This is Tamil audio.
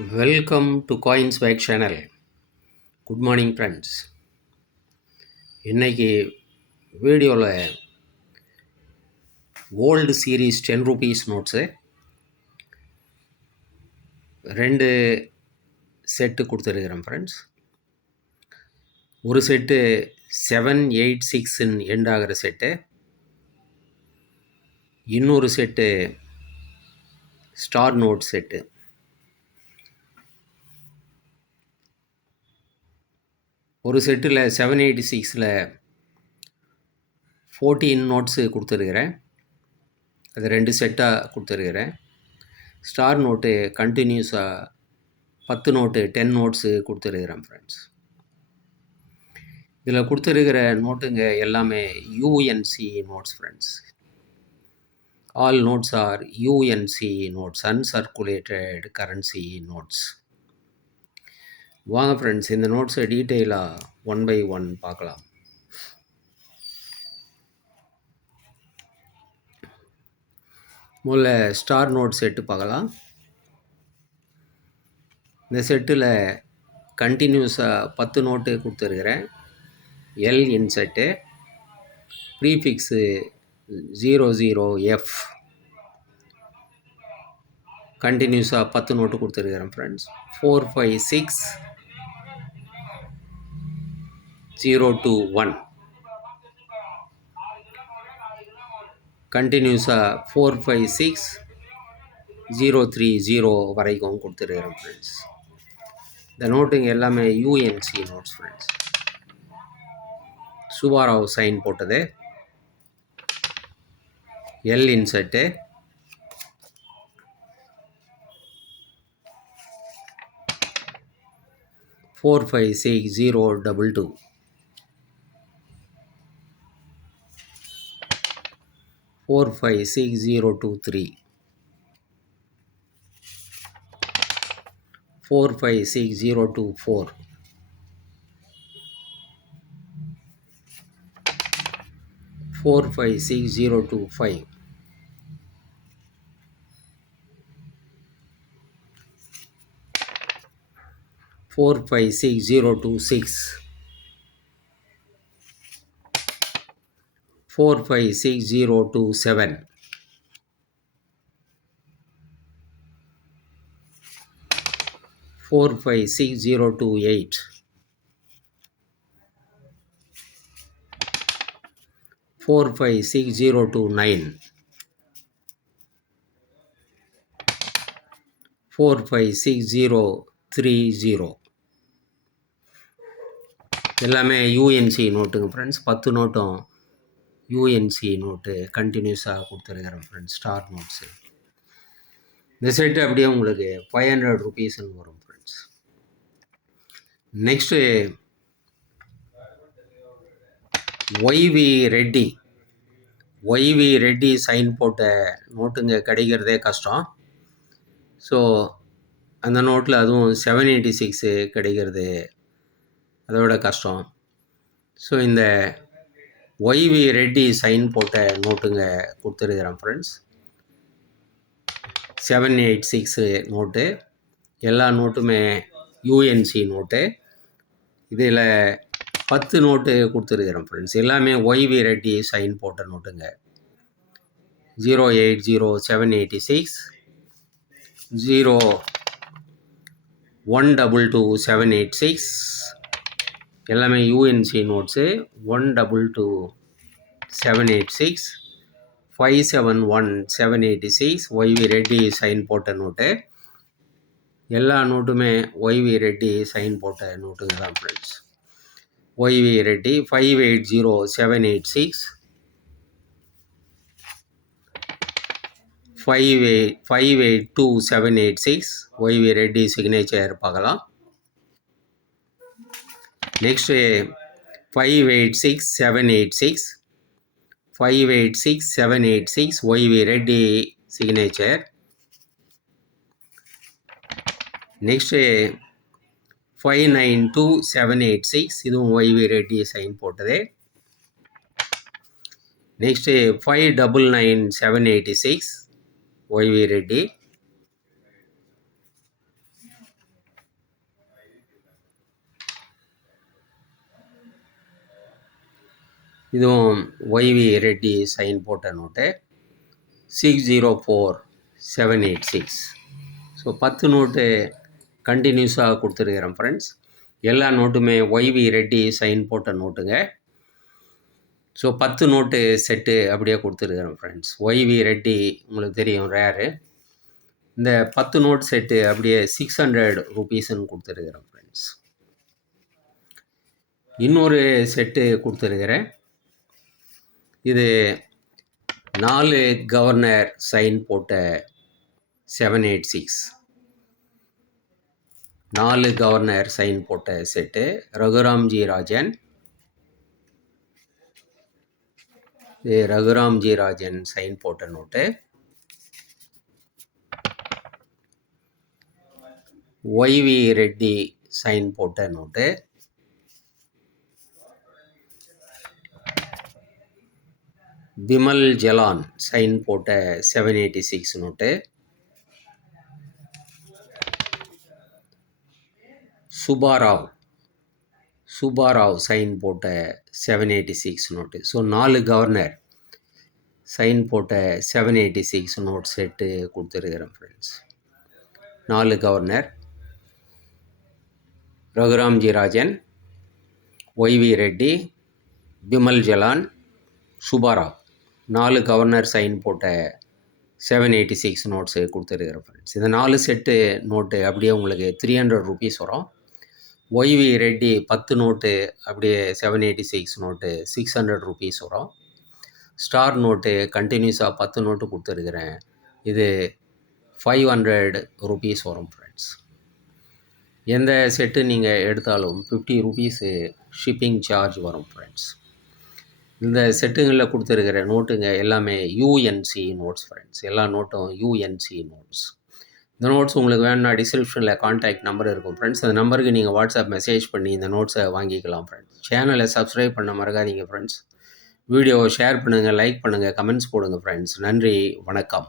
Welcome to Coinswag channel. Good morning friends. இன்னைக்கு வீடியோவில் old series 10 rupees notes 2 set கொடுத்துருக்கிறேன் ஃப்ரெண்ட்ஸ். ஒரு செட்டு 786 எண்ட் ஆகிற செட்டு, இன்னொரு செட்டு ஸ்டார் நோட் செட்டு. ஒரு செட்டில் 786 14 நோட்ஸு கொடுத்துருக்கிறேன். அது 2 செட்டாக கொடுத்துருக்கிறேன். ஸ்டார் நோட்டு கண்டினியூஸாக 10 நோட்டு 10 நோட்ஸு கொடுத்துருக்கிறேன் ஃப்ரெண்ட்ஸ். இதில் கொடுத்துருக்கிற நோட்டுங்க எல்லாமே UNC notes friends. All notes are UNC notes, uncirculated currency notes. வாங்க ஃப்ரெண்ட்ஸ், இந்த நோட்ஸை டீட்டெயிலாக 1 by 1 பார்க்கலாம். முதல்ல ஸ்டார் நோட் செட்டு பார்க்கலாம். இந்த செட்டில் கண்டினியூஸாக 10 நோட்டு கொடுத்துருக்கிறேன். எல் இன்செட்டு, ப்ரீஃபிக்ஸு 00F, கண்டினியூஸாக 10 நோட்டு கொடுத்துருக்கிறேன் ஃப்ரெண்ட்ஸ். 456021 கண்டினியூஸாக 456030 வரைக்கும் கொடுத்துருக்கிறேன் ஃப்ரெண்ட்ஸ். இந்த நோட்டுங்க எல்லாமே UNC notes friends. Subbarao sign போட்டது. L inset, four five six 022 456023 456024 456025 456026 456027 456028 456029 45630 எல்லாமே யூஎன்சி நோட்டுங்க ஃப்ரெண்ட்ஸ். 10 நோட்டும் யூஎன்சி நோட்டு கண்டினியூஸாக கொடுத்துருக்கிறேன் ஃப்ரெண்ட்ஸ். Star notes. இந்த செட்டு அப்படியே உங்களுக்கு 500 rupeesன்னு வரும் friends. Next YV Reddy sign போட்ட நோட்டுங்க கிடைக்கிறதே கஷ்டம். ஸோ அந்த நோட்டில் அதுவும் 786 கிடைக்கிறது அதோட கஷ்டம். ஸோ இந்த ஒய்வி ரெட்டி சைன் போட்ட நோட்டுங்க கொடுத்துருக்கிறேன் ஃப்ரெண்ட்ஸ். 786 நோட்டு, எல்லா நோட்டுமே யூஎன்சி நோட்டு. இதில் 10 நோட்டு கொடுத்துருக்கிறேன் ஃப்ரெண்ட்ஸ். எல்லாமே ஒய்வி ரெட்டி சைன் போட்ட நோட்டுங்க. 080786 0122 எல்லாமே UNC notes. 122786 571786 YV Reddy sign போட்ட நோட்டு. எல்லா நோட்டுமே ஒய்வி ரெட்டி சைன் போட்ட நோட்டுங்க தான் ஃப்ரெண்ட்ஸ். ஒய்வி ரெட்டி 580786 582786 ஒய்வி ரெட்டி சிக்னேச்சர் பார்க்கலாம். Next 586786 586786 YV Reddy signature. Next 592786 இதுவும் ஒய்வி ரெட்டி சைன் போட்டது. நெக்ஸ்ட்டு 599786 ஒய்வி ரெட்டி. இதுவும் ஒய்வி ரெட்டி சைன் போட்ட நோட்டு 604786. ஸோ 10 நோட்டு கண்டினியூஸாக கொடுத்துருக்கிறேன் ஃப்ரெண்ட்ஸ். எல்லா நோட்டுமே ஒய்வி ரெட்டி சைன் போட்ட நோட்டுங்க. ஸோ 10 நோட்டு செட்டு அப்படியே கொடுத்துருக்குறேன் ஃப்ரெண்ட்ஸ். ஒய்வி ரெட்டி உங்களுக்கு தெரியும் ரேரு. இந்த 10 நோட் செட்டு அப்படியே 600 ருபீஸ்ன்னு கொடுத்துருக்குறேன் ஃப்ரெண்ட்ஸ். இன்னொரு செட்டு கொடுத்துருக்குறேன். இது 4 கவர்னர் சைன் போட்ட 786. 4 கவர்னர் சைன் போட்ட செட்டு ரகுராம்ஜி ராஜன். இது ரகுராம்ஜி ராஜன் சைன் போட்ட நோட்டு. ஒய்வி ரெட்டி சைன் போட்ட நோட்டு. பிமல் ஜலான் சைன் போட்ட 786 நோட்டு. சுபாராவ் சைன் போட்ட 786 நோட்டு. ஸோ 4 கவர்னர் சைன் போட்ட 786 நோட் செட்டு கொடுத்துருக்கிறேன் friends. 4 governor Raghuramji Rajan, YV Reddy, Bimal Jalan, Subbarao 4 governor sign போட்ட 786 நோட்ஸு கொடுத்துருக்குறேன் ஃப்ரெண்ட்ஸ். இந்த 4 செட்டு நோட்டு அப்படியே உங்களுக்கு 300 ருபீஸ் வரும். ஒய்வி ரெட்டி 10 நோட்டு அப்படியே 786 நோட்டு 600 ருபீஸ் வரும். ஸ்டார் நோட்டு கண்டினியூஸாக 10 நோட்டு கொடுத்துருக்குறேன். இது 500 ருபீஸ் வரும் ஃப்ரெண்ட்ஸ். எந்த செட்டு நீங்கள் எடுத்தாலும் 50 ருபீஸு ஷிப்பிங் சார்ஜ் வரும் ஃப்ரெண்ட்ஸ். இந்த செட்டுங்களில் கொடுத்துருக்கிற நோட்டுங்க எல்லாமே யூஎன்சி நோட்ஸ் ஃப்ரெண்ட்ஸ். எல்லா நோட்டும் யூஎன்சி நோட்ஸ். இந்த நோட்ஸ் உங்களுக்கு வேணும்னா டிஸ்கிரிப்ஷனில் கான்டாக்ட் நம்பர் இருக்கும் ஃப்ரெண்ட்ஸ். அந்த நம்பருக்கு நீங்கள் வாட்ஸ்அப் மெசேஜ் பண்ணி இந்த நோட்ஸை வாங்கிக்கலாம் ஃப்ரெண்ட்ஸ். சேனலை சப்ஸ்கிரைப் பண்ண மறக்காதீங்க ஃப்ரெண்ட்ஸ். வீடியோவை ஷேர் பண்ணுங்கள், லைக் பண்ணுங்கள், கமெண்ட்ஸ் போடுங்க ஃப்ரெண்ட்ஸ். நன்றி, வணக்கம்.